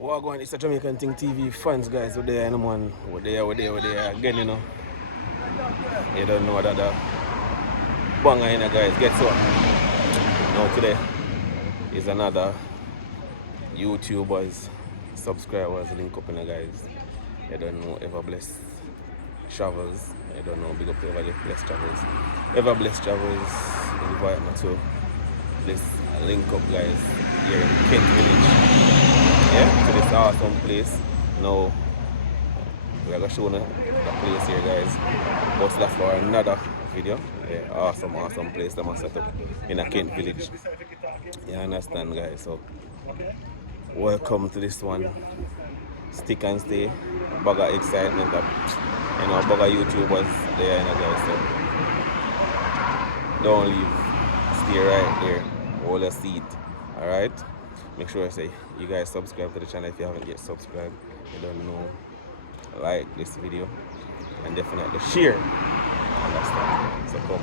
What going? It's a Jamaican Thing TV fans, guys. We're there, man. We're there again, you know. You don't know that banger, you know, guys. Guess what? Now today is another YouTubers, subscribers link up, you know, guys. You don't know Ever Blessed Travels. I don't know, big up to Ever Blessed Travels. Ever Blessed Travels invite me to this link up, guys, here in Kent Village. Yeah, to this awesome place. Now we are gonna show you the place here, guys. But that's for another video. Yeah, awesome place that must set up in a Kent Village. You understand, guys? So welcome to this one. Stick and stay. Bag of excitement that bag of YouTubers there, you know, guys. So don't leave. Stay right there. Hold a seat. Alright? Make sure I say you guys subscribe to the channel if you haven't yet subscribed. You don't know, like this video and definitely share. Understand? So come.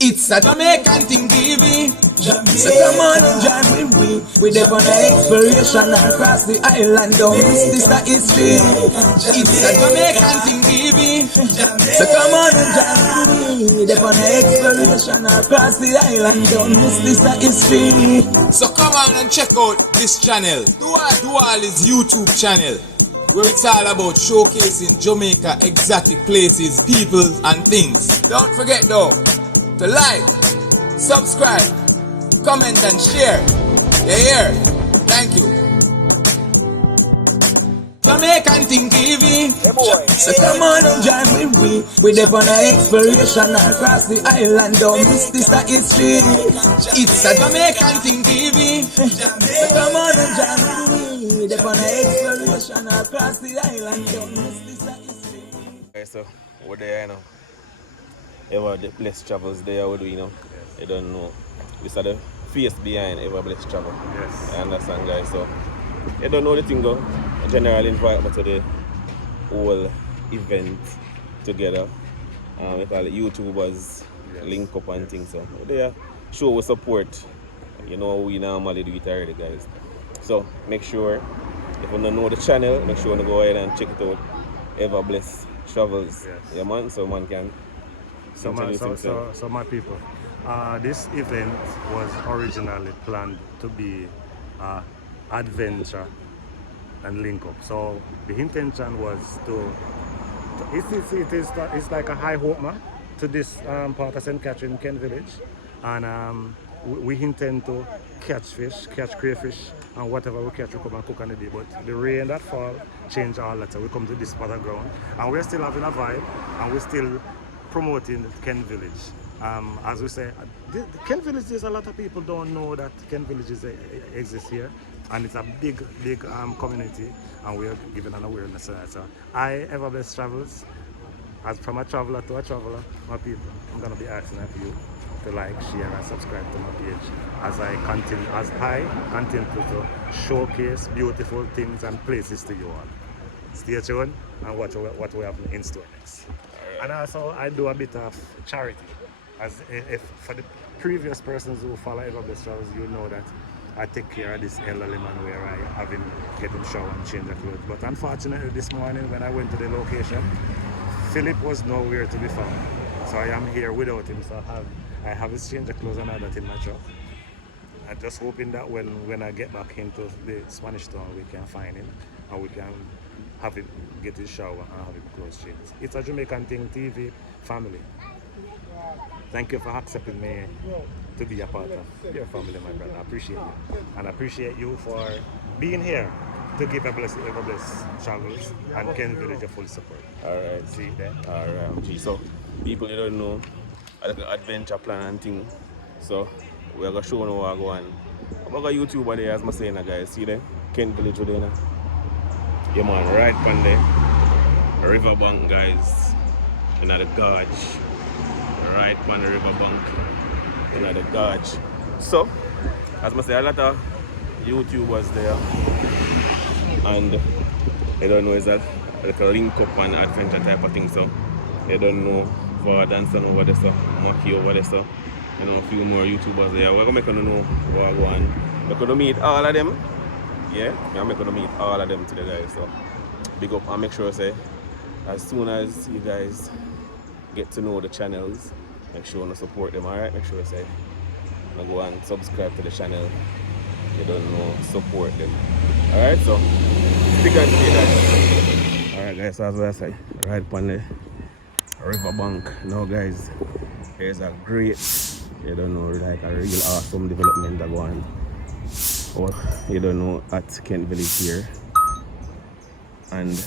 It's a Jamaican thing, baby. So come on and join with me. We're there on an exploration across the island. Don't miss this, the history. It's a Jamaican thing, baby. So come on and join with me. We're there on an exploration across the island. Don't miss this, the history. So come on and check out this channel. Dual is YouTube channel, where it's all about showcasing Jamaica exotic places, people and things. Don't forget though to like, subscribe, comment and share. Yeah, thank you. Jamaican Thing TV. Hey boy. So come on and join with me. We're there on an exploration across the island. Don't miss this, the history. It's a Jamaican Thing TV. So come on and join with me. We're there on an exploration across the island. Don't miss this, the history. Okay, so we're there, you know. Ever the Blessed Travels there, what do you know? You don't know. This is the face behind Ever Blessed Travel. Yes. I understand, guys. So you don't know the thing, go. I generally invite me to the whole event together. We call it YouTubers, Yes. link up and things. So they show we support. You know we normally do it already, guys. So make sure if you don't know the channel, make sure you go ahead and check it out. Ever Blessed Travels. Yes. Yeah, man. So man can. So my people, this event was originally planned to be adventure and link up. So the intention was it's like a high hope, man, to this part of St. Catherine, Kent Village, and we intend to catch fish, catch crayfish, and whatever we catch we come and cook on the day. But the rain that fall changed all that, so we come to this part of ground, and we're still having a vibe, and we're still promoting the Kent Village. As we say, the Kent Village, there's a lot of people don't know that Kent Village exists here, and it's a big community, and we are giving an awareness. So Ever Blessed Travels, as from a traveler to a traveler, my people, I'm gonna be asking of you to like, share, and subscribe to my page as I continue to showcase beautiful things and places to you all. Stay tuned and watch what we have in store next. And also I do a bit of charity. As if for the previous persons who follow Ever Blessed Travels, you know that I take care of this elderly man where I have him get him shower and change the clothes. But unfortunately this morning when I went to the location, Philip was nowhere to be found. So I am here without him. So I have his change the clothes and all that in my truck. I'm just hoping that when I get back into the Spanish town we can find him and we can have him get his shower and have him clothes changed. It's a Jamaican Thing TV family. Thank you for accepting me to be a part of your family, my brother. I appreciate you. And I appreciate you for being here to give Ever Blessed Travels and Kent Village a full support. Alright. See you there. Alright, so people you don't know, I like an adventure plan and thing. So we're gonna show you what go on. I'm gonna YouTuber there as I'm saying, guys. See them? Kent Village there now. Yeah man, right on the riverbank, guys. In the gorge. Right on the riverbank. In the gorge. So, as I say, a lot of YouTubers there. And I don't know, it's like a link up and adventure type of thing. So, I don't know for dancing over there, so Mackie over there, so you know, a few more YouTubers there. We're gonna make them know what I go on. We're gonna meet all of them. Yeah, I'm gonna meet all of them today, guys. So big up and make sure say as soon as you guys get to know the channels, make sure you support them, alright? Make sure say go and subscribe to the channel. You don't know, support them. Alright, so stick and stay, guys. Alright guys, so as I say, right upon the river bank. Now guys, there's a great, you don't know, like a real awesome development that go on. Or you don't know, at Kent Village here. And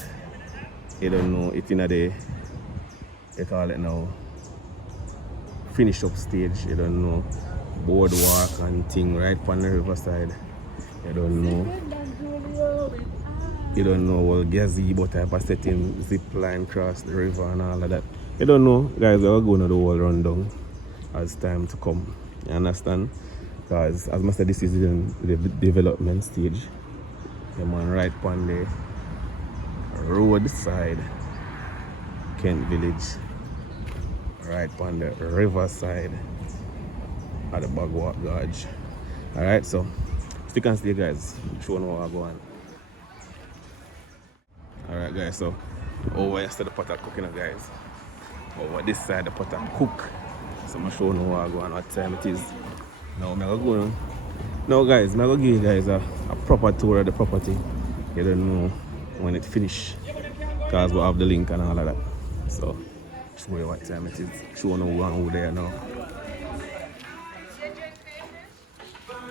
you don't know, it's in a day, they call it now finish up stage. You don't know, boardwalk and thing right on the riverside. You don't know what gazebo type of setting, zip line across the river and all of that. You don't know, guys, we're going to the whole rundown as time to come. You understand? Because as I said, this is in the development stage. The man right on the roadside, Kent Village, right on the riverside at the Bagwalk Gorge. Alright, so stick and stay, guys. Show them what I go on. Alright guys, so over here the pot of cooking, guys. Over this side the pot of cook. So I'm show you what I go on, what time it is. Now I'm going to now guys, I'm going to give you guys a proper tour of the property. You don't know when it finish, because we have the link and all of that. So show you what time it is. Show you one over there now.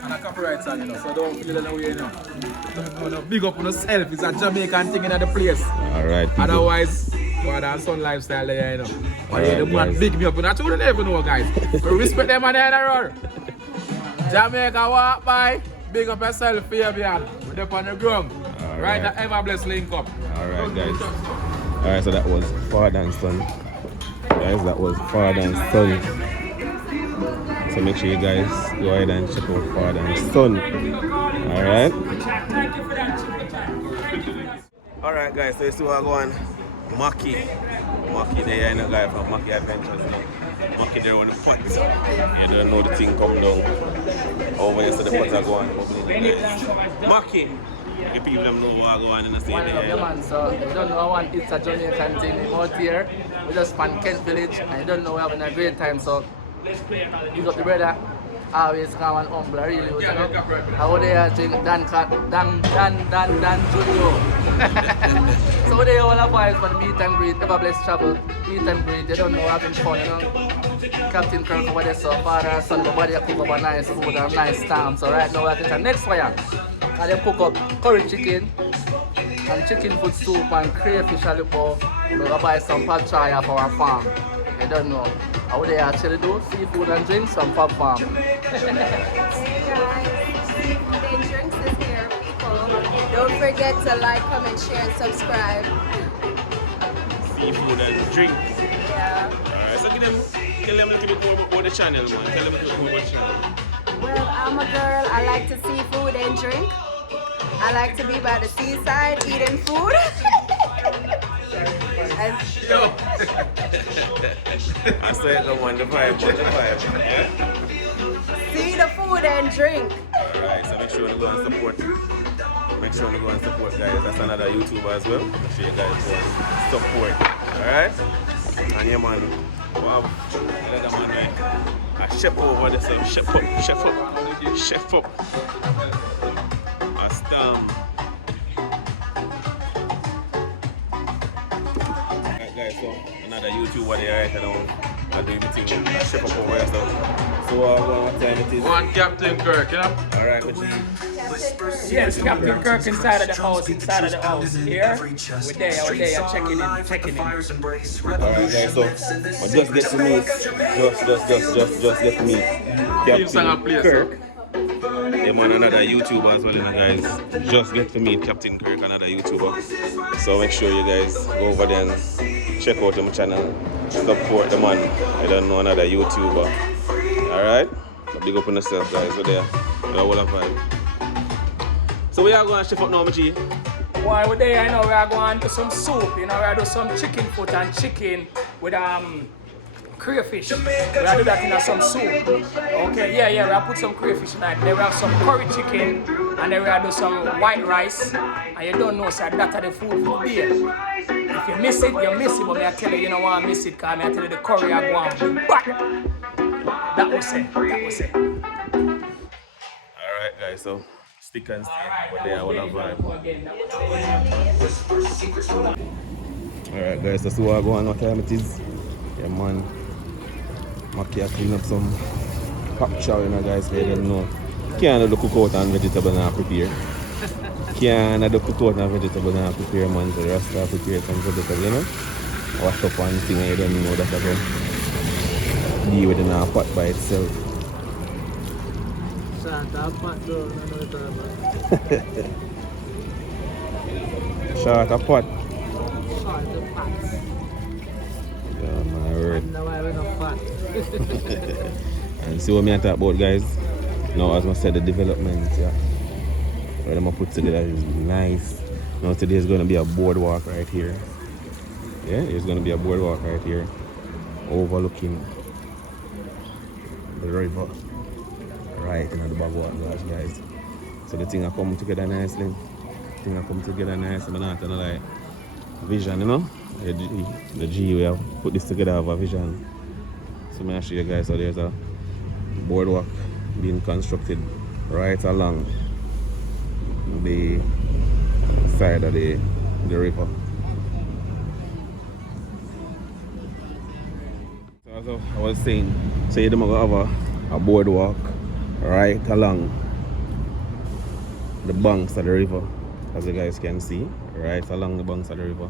And a copyright song, you know, so don't feel that way, you know. Big up on yourself, it's a Jamaican thing in the place. Alright. Otherwise, well, that's son lifestyle there, you know. But Alright, the man big me up, and that's what they never know, guys. We respect them on the end of the road. Jamaica walk by, big up yourself, Fabian. We're up on the ground. Right, the ever blessed link up. Alright, guys. Alright, so that was father and son. Guys, that was father and son. So make sure you guys go ahead and check out father and son. Alright? Alright guys, so you see what I go on? Mackie there, you know, guy from Mackie&KabuAdventures. Mackie there on the pot. You don't know the thing come down. Over here so the pot are going. Mackie! The people them know what I go on in the same day. Yeah, man, so you don't know one, it's a Jamaican thing out here. We just from Kent Village and you don't know we're having a great time, so you got the brother always come and humble, really, you know. How they are drink Dan Julio. So they all have vibes for the meet and greet, ever blessed travel, meet and greet, they don't know having fun, you know. Captain Kirk over there, so father and son, nobody cook up a nice food and nice time. So right now we're at the next fire. And they cook up curry chicken and chicken foot soup and crayfish and lipo. We're going to buy some pad chai for our farm. You don't know. How they actually do seafood and drinks from Pub Farm. See you guys. Seafood and drinks is here, people. Don't forget to like, comment, share, and subscribe. Seafood and drink. Yeah. Alright, so tell them a little bit more about the channel, man. Tell them a little bit more about the channel. Well, I'm a girl. I like to see food and drink. I like to be by the seaside eating food. Yo! I say go on the vibe, yeah? See the food and drink. Alright, so make sure you go and support. Make sure you go and support, guys. That's another YouTuber as well. Make sure you guys go and support. Alright? And yeah, man. Wow. Another man, right? A chef over there, so chef up. A stamp. Guys, so another YouTuber there right now. I do everything. I chef up over here, so what time it is? One Captain Kirk, you know? Alright, but Yes, Captain Kirk inside of the house, Here, we're there, checking in. alright guys, so I just get to meet just get to meet Captain Kirk. Them on another YouTuber as well, you know, guys. Just get to meet Captain Kirk, another YouTuber. So make sure you guys go over there and check out my channel. Support the man. I don't know another YouTuber. Alright? So big up on yourself, guys. So there. We're all a vibe. So we are going to chef up now, my G. While we're there, you know, we are going to some soup, you know, we are doing some chicken foot and chicken with crayfish. We have do that in some soup. Okay, yeah, we have put some crayfish in that. Then we have some curry chicken, and then we have do some white rice. And you don't know, sir, that's the food for the day. If you miss it, you miss it. But me I tell you, you don't want to miss it, because I tell you the curry I go on back. That was it. Alright guys, so stick and stay. But they are all a vibe. Alright guys, that's what I go on, what time it is. Yeah man. Mackie clean up some pop chow, you know guys, they don't know. Can't do the cookout and vegetable now prepare. Can't do the cookout and vegetable now prepare, man. So the rest of prepare some vegetable, you know. Wash up one thing and you don't know that again. Deal with it in a pot by itself. Shut up, pot though, no Short a pot. Shut the pot. Yeah, my word. Now I have enough fat. And see what me I talk about, guys. Now, as I said, the development, yeah. What I'm gonna put together is nice. Now today is gonna be a boardwalk right here. Yeah, there's gonna be a boardwalk right here, overlooking the river, right in the backwater, guys. So the thing I come together nicely. I'm not gonna lie. Vision, you know. The G we have put this together have a vision. So I'm gonna show you guys how there's a boardwalk being constructed right along the side of the river. So as I was saying, so you're gonna have a boardwalk right along the banks of the river, as you guys can see, right along the banks of the river.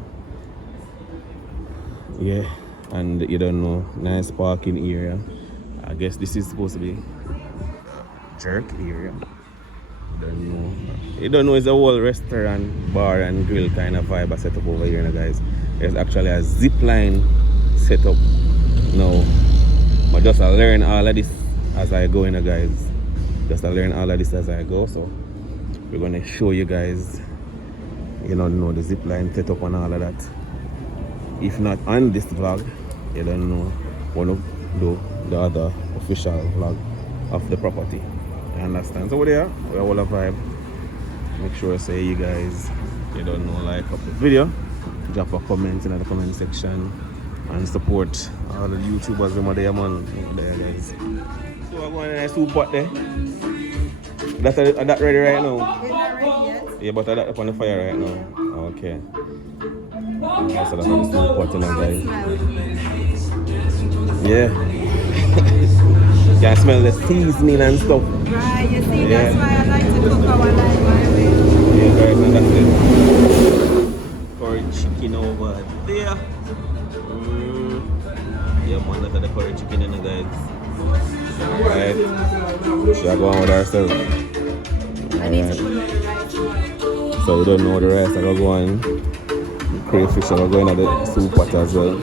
Yeah, and you don't know, nice parking area. I guess this is supposed to be jerk area. You don't know, it's a whole restaurant, bar and grill kind of vibe I set up over here, you know, guys. There's actually a zip line set up now. But just I learn all of this as I go, you know, guys. Just I learn all of this as I go. So we're gonna show you guys, you know the zip line set up and all of that. If not on this vlog, you don't know, wanna do the other official vlog of the property. You understand? So we're all a vibe. Make sure I say you guys, you don't know, like up the video, drop a comment in the comment section and support all the YouTubers in there, man. There, guys. So we're going in a soup pot there. That ready right now? It's not ready yet. Yeah, but that's up on the fire right now. Okay. Okay, so that's how the soup pot, you know, guys. Yeah. You can smell the seasoning and stuff. Right, you see, that's why I like to cook our life my way. Yeah, guys, and that's it. Curry chicken over there. Yeah, man, that's the curry chicken in the guys. Alright. So I go on with ourselves. I need to put on the rice. So we don't know the rest. I go on crayfish. I go in at the soup pot as well.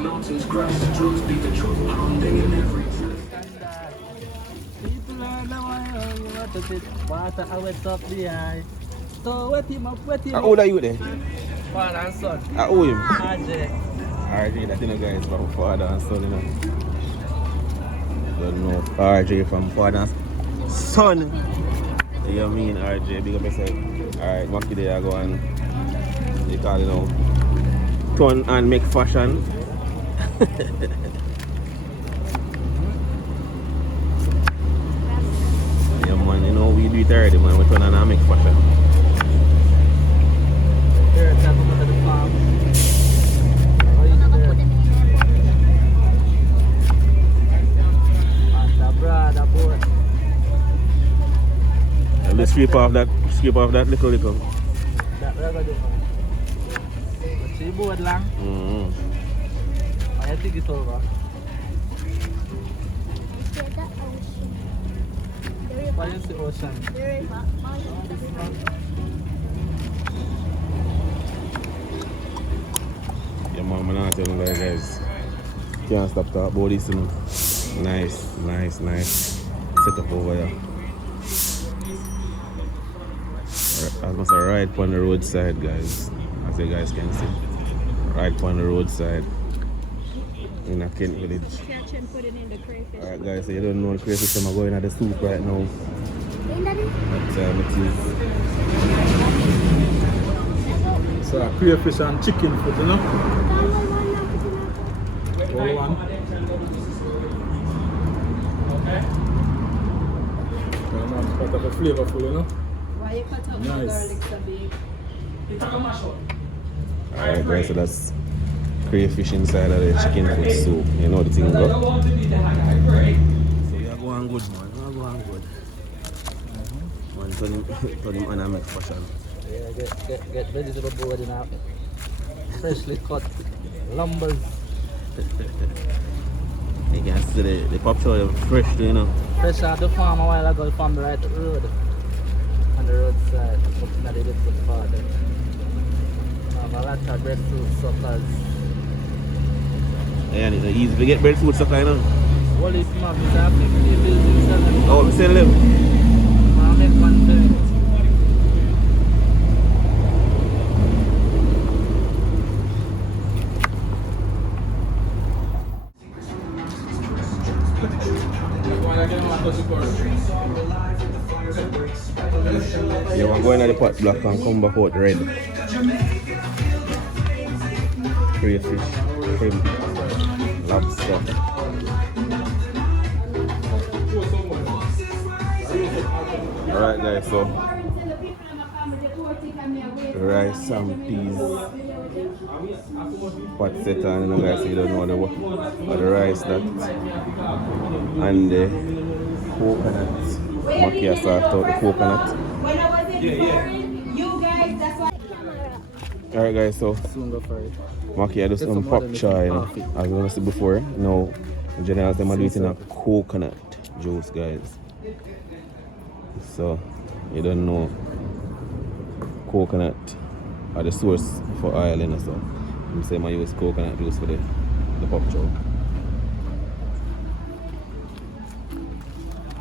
How old are you there? Father and son. How old are you? RJ. RJ, that you know, guys, from father and son, you know. Don't know RJ from father and son. You know what I mean, RJ, big up yourself. Alright, Mackie there, I go and you call it now, turn and make fashion. Yeah, man, you know, we do it already, man. We turn and make fashion. Here, tap him under the farm. And let's scrape off that little. That ragga do, man. See board lang? I think it's over. Why is the ocean? Yeah, man, I'm not telling you guys. Can't stop talking about this, you know. Nice. Set up over here. I must have right on the roadside, guys. As you guys can see. Right on the roadside. in a Kent village. Catch and put it in the crayfish. Alright guys, so you don't know the crayfish, I'm going at the soup right now. But it is. So crayfish and chicken food, you know? All one. Okay. Quite of a flavorful, you know? Why you cut up Nice. the garlic so big? Alright guys, so that's crayfish inside of the chicken food soup. You know the thing, bro? So you are going good, man. You are going good. Man, turn him on and make fashion. Yeah, get vegetable board in out. Freshly cut lumbers. You can see the pop show is fresh, you know. Fresh out the farm a while ago, the farm right at the road. On the roadside, up in the little part. Have a lot of breadfruit suckers. Yeah, and it's easy to get breadfruit stuff, you know. All this map is a 50 building selling. Oh, we sell them. I make one thing. Yeah, we're going at the pot black and come back out red. Crayfish, shrimp, lobster. Alright guys, so rice and peas pot set on, you know guys, so you don't know the rice that and the coconut. Mackie has sorted out the coconut. Alright guys, so Mackie had some pop chai, you know, as we said before. Now in general them are doing it in a coconut juice, guys. So you don't know coconut are the source for oil, you know, so I'm saying I use coconut juice for the pop chow.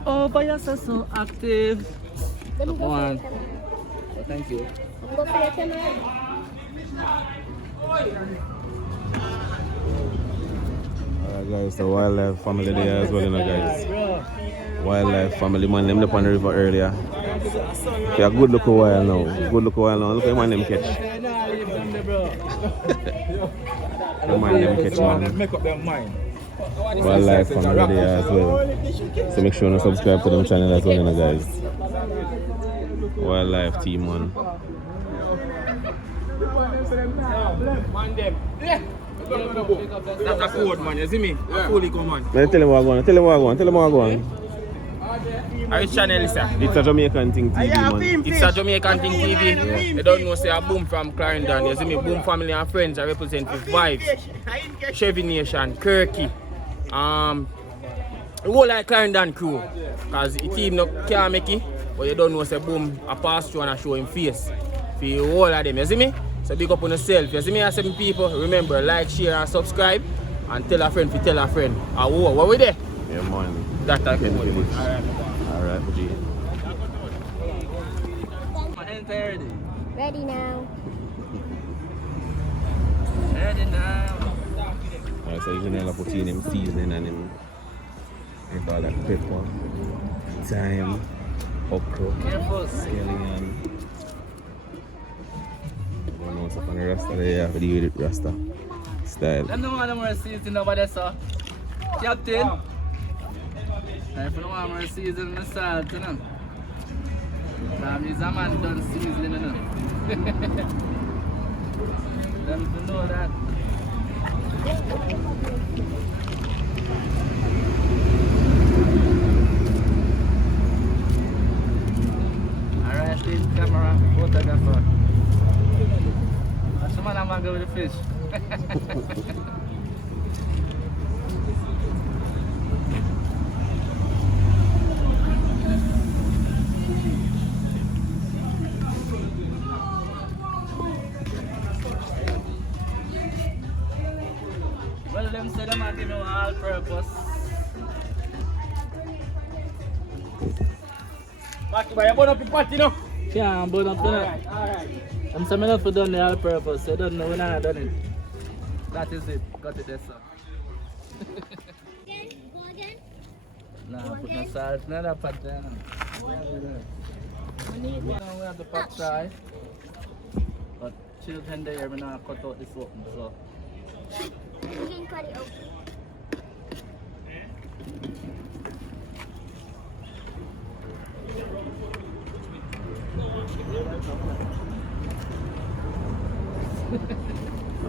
Oh, but you're so active. Come on. Thank you. Go for your camera. Alright guys, the wildlife family there as well, you know guys. Wildlife family, man, them up on the river earlier. Yeah, good look a while now. Good look a while now. Look at the man them catch. The man them catch, man. Make up their mind. Wildlife family there as well. So make sure you subscribe to them channel as well, you know guys. Wildlife team, man. That's a code, man. You see me? Yeah. Fully come on. Man, tell him what I want. Tell him what I want. Tell him what I want. Which channel is that? It's a Jamaican thing TV, man. It's a Jamaican thing TV. You don't know, say a boom from Clarendon. You see me, boom family and friends. I represent with Vibes, Chevy Nation, Kirky. The whole like Clarendon crew. Because the team no can't make it. But you don't know, say boom, a pass through and I show him face. For the whole of them, you see me? So big up on yourself. You see me, 7 people. Remember, like, share and subscribe. And tell a friend to tell a friend. What we there? Yeah, man. That type of Village. Alright, G. Ready now. Ready now. Alright, so usually I put in them seasoning and them all that pepper, thyme, okra, scallion. I don't know what's up on the rasta there, you have to deal with it rasta style. Them the one more season over there, sir. Captain. Time for the one more season the salt, you know. He's a man done seasoning, you know. Them to know that. Alright, still camera, photographer. That's the man I'm gonna go with the fish. Well, them say them are giving all purpose. Mackie, but you burn up the pot, you know? Yeah, I'm burn up to that. Alright. I'm saying enough for done the all purpose. So I don't know when I done it. That is it. Got it there, sir. Nah, put no salt in that pot there. We have the pot try. But children there, we not cut out this open, so. You can cut it open.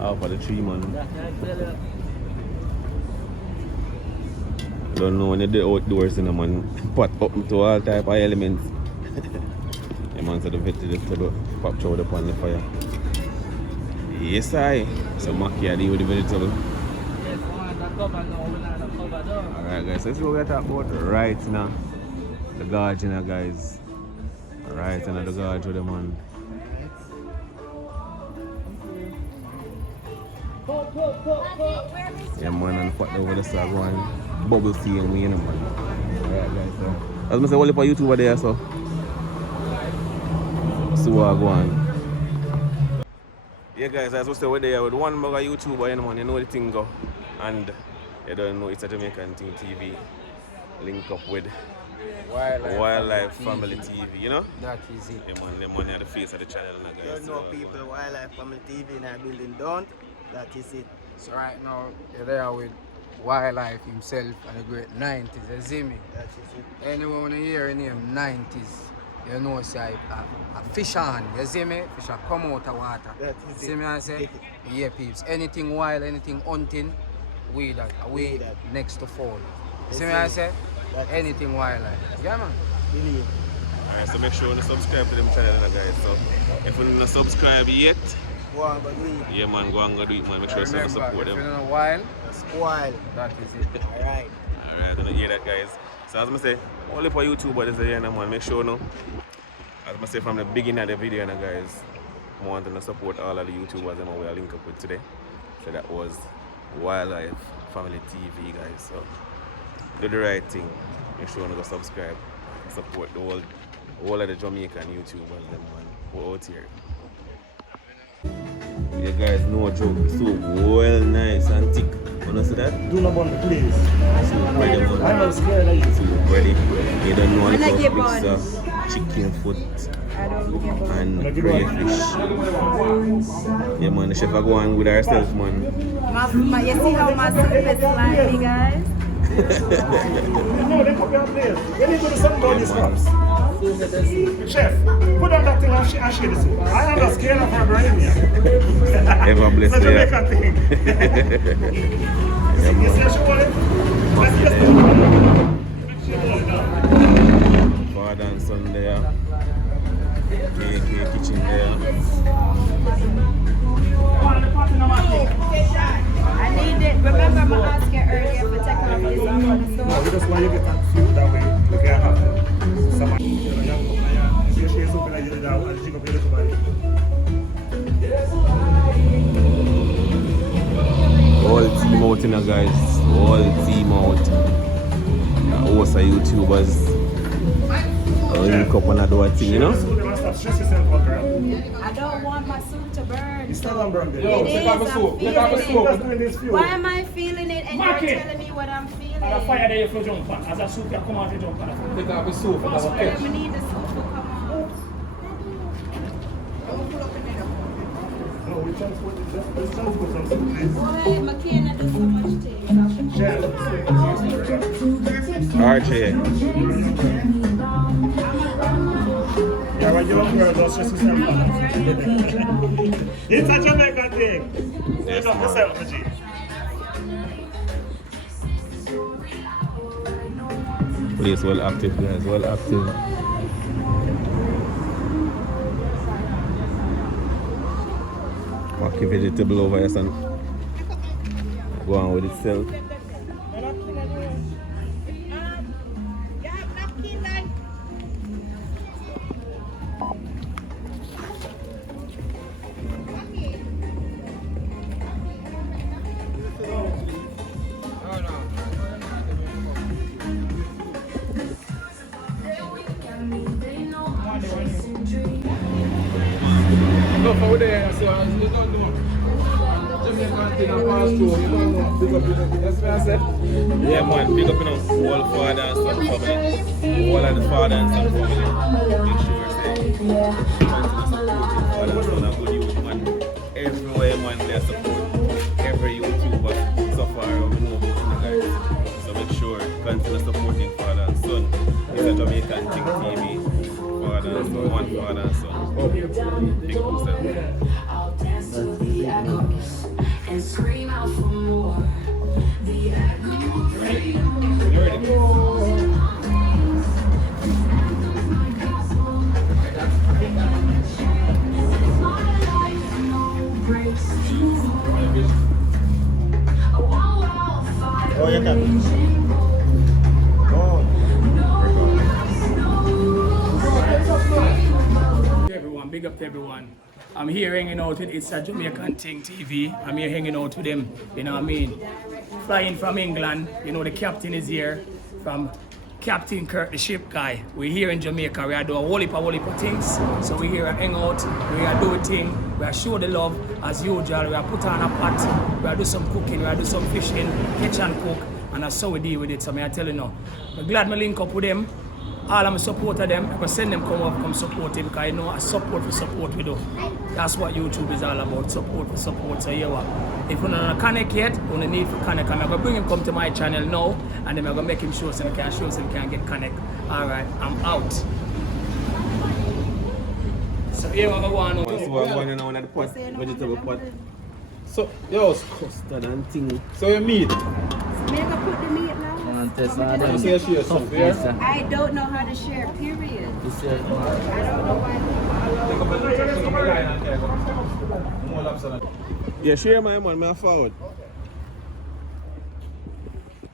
Oh, for the tree, man. Yeah, can I tell you? Don't know when you do outdoors, you know, man. Pot up to all type of elements. Yeah, man, so the vegetable pop chowed up on the fire. Yes, I. So Mackie, I deal with the vegetable. Yes, we want the cover now, we want the cover down. Alright, guys, so this is what we're talking about right now. The gorge, you know, guys. Right now, the gorge with the man. Yeah, man, and fuck over the start going bubble tea and we, you know, man. Alright, guys, so. I was gonna say, all the YouTuber there, so. See what I go on. Yeah, guys, as we say, we're there with one bugger YouTuber, you know, man, you know the thing go. And you don't know, it's a Jamaican thing TV. Link up with Wildlife Family TV, you know? That is it. Yeah, man, them money are the face of the channel, you know, guys. You know people, Wildlife Family TV in our building don't. That is it. So right now, you're there with Wildlife himself and the great 90s, you see me? That is it. Anyone when you hear the name 90s, you know it's a fish on, you see me? Fish are come out of water. That is See it. me I say? Yeah, peeps. Anything wild, anything hunting, we that away that. next to fall. Yes, See me I sir. say? That is Anything wildlife. Yeah man. Believe. Alright, so make sure you subscribe to them channel, you know, guys. So if you don't subscribe yet, Go on, but we yeah, man, go and go do it, man. Make sure you Remember, support if you them. don't know wild, spoil. that is it. Alright. Alright, don't hear that, guys. So as I say, only for YouTubers is here, man. Make sure, no. As I say from the beginning of the video, you know, guys, I want to support all of the YouTubers that we are link up with today. So that was Wildlife Family TV, guys. So do the right thing. Make sure you go subscribe. Support the whole of the Jamaican YouTubers, them, man. We're out here. You guys know joke, so well nice and thick. You know see that? Do not want the please. So ready, man. I'm scared of you. So ready. You don't know When I how get mix one. chicken foot I don't give and crayfish. Yeah, man, the chef are going with herself, man. You see how my soup is slimy, guys? No, they could be a place. When you go to some body scraps. Chef, put on that thing and share the soup. I am not scared of her brain here. Ever blessed It's a there. Jamaican thing. Yeah, You man. see how she want it? Let's Mackie get there. it. Father and son there. KK kitchen there. I need it. Remember, I asked you earlier for taking off this off on the No, stove. we just want you to get that food that way. We can have some. You see, she's open and you do that and she go play the body. All team out, you know, guys. All team out. Also YouTubers. Link up and do a thing, you know? I don't want my soup to burn. It's not on burn, It baby. is. I'm Let's feeling do this it. few. Why am I feeling it and Mackie. you're telling me what I'm feeling? And the fire there for jump on. As a soup, you come out and jump on. Take off the soup and have a We catch. need the soup to come out. No, we transport it. Let's transport some soup, please. Boy, McKenna does so much things. Chef. Archie. Yeah, when you're girl, don't stress yourself out. It's a Jamaican thing. Yes, Look up yourself, G. Place well active, guys. Well active. Mackie vegetable over here, son. Go on with itself. Look over there, so you don't know. Jamaican Yeah, man, big up all father and son family. All of the father and son family. Make sure say, father and son are good youth, man. Everywhere, man, they support. Every YouTuber so far, we know about you guys. So make sure continue supporting father and son. It's a Jamaican thing, TV. Father and son, one father and son. Big up yourself. And scream out for more. The echo Oh, you can. Everyone, big up to everyone. I'm here hanging out with It's a Jamaican Thing TV. I'm here hanging out with them, you know what I mean? Flying from England, you know the captain is here, from Captain Kirk, the ship guy. We're here in Jamaica, we are doing a whole heap of things. So we're here to hang out, we are doing things, we are show the love as usual, we are put on a pot, we are do some cooking, we are do some fishing, catch and cook, and that's how we deal with it. So I tell you now, I'm glad I link up with them. All of my supporter them, I send them come support him because I know a support for support we do. That's what YouTube is all about, support for support. So you what? If you're not connect yet, you need to connect. I'm going to bring him come to my channel now and then I'm going to make him show so he can get connect. Alright, I'm out. So here we go on. So we're going on at the pot, vegetable pot. So, yo, it's custard and thing. So you meat? Make her put the meat now. You say you share some here? I don't know how to share, period. I don't know why. Yeah, share my man, I forward.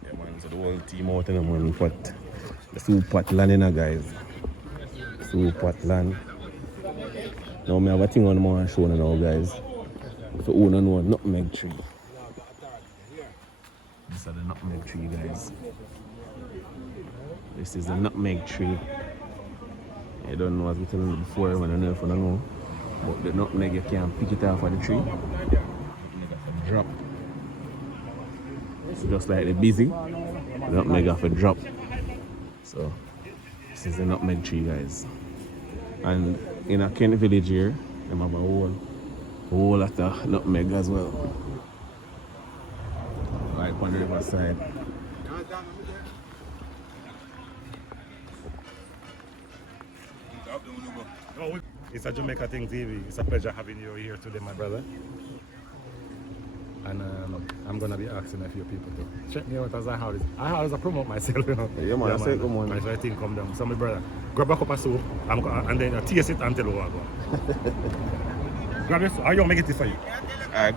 Yeah, man, so the whole team out in the man pot. The soup pot land in guys. Soup pot land. Now I have a thing on my show now, guys. So who don't know nutmeg tree. These are the nutmeg tree, guys. This is the nutmeg tree. I don't know as we told you before, when I don't know if I don't know. But the nutmeg, you can pick it off of the tree. Drop. It's just like the busy. The nutmeg off a drop. So this is the nutmeg tree, guys. And in a Kent village here, they have a whole lot of nutmeg as well. Right on the riverside. It's a Jamaica Thing TV. It's a pleasure having you here today, my brother. And I'm gonna be asking a few people to check me out as I always promote myself, you know. Yeah, man, I say good morning. I think come down. So my brother, grab a cup of soup and then taste it and tell you what I go. Grab it, I don't make it for you. Alright.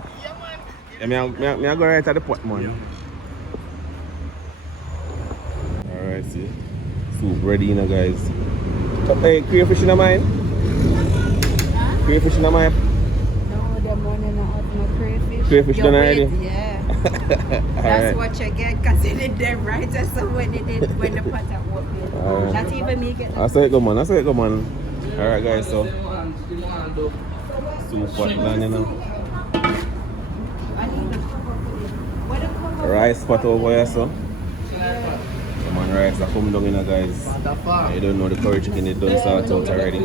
Yeah, I go right at the pot, man. Alright, see. Soup ready, you know, guys. So, hey, crayfish in the mine? Crayfish in the mine? No, the money not out no crayfish. Crayfish done already? Yeah. That's what you get because it did them right. That's when the pot are open. Not even me get that. I say it go, man. Alright, guys, so. Soup pot land, you know. Rice pot over here, so. Come on, rice that come down in, guys. You don't know the curry chicken, it done sort out already.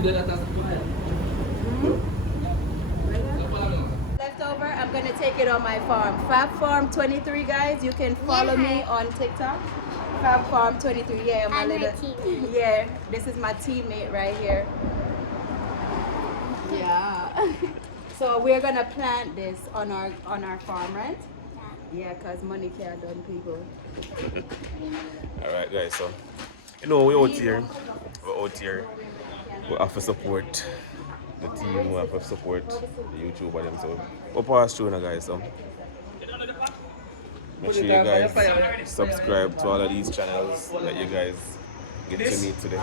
Leftover, I'm gonna take it on my farm. Fab Farm 23, guys. You can follow me on TikTok. Fab Farm 23. Yeah, my little. Yeah, this is my teammate right here. Yeah. So we're gonna plant this on our farm, right? Yeah, cause money can't done people. Alright, guys, so you know we're out here. We have to support the team, we have to support the YouTuber them. So we'll pass through now, guys. So make sure you guys subscribe to all of these channels that you guys get to meet today.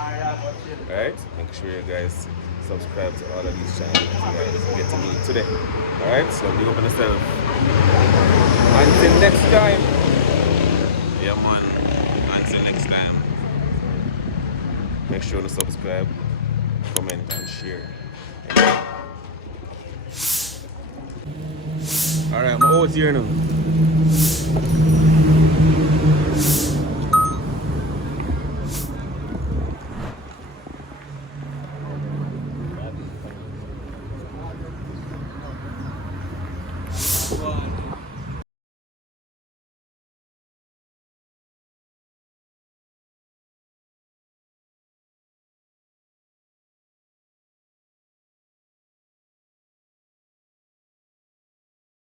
Alright? Make sure you guys subscribe to all of these channels that you guys get to meet today. Alright? So big up on yourself. Until next time. Yeah, man. Until next time. Make sure to subscribe, comment and share. Alright, I'm out here now.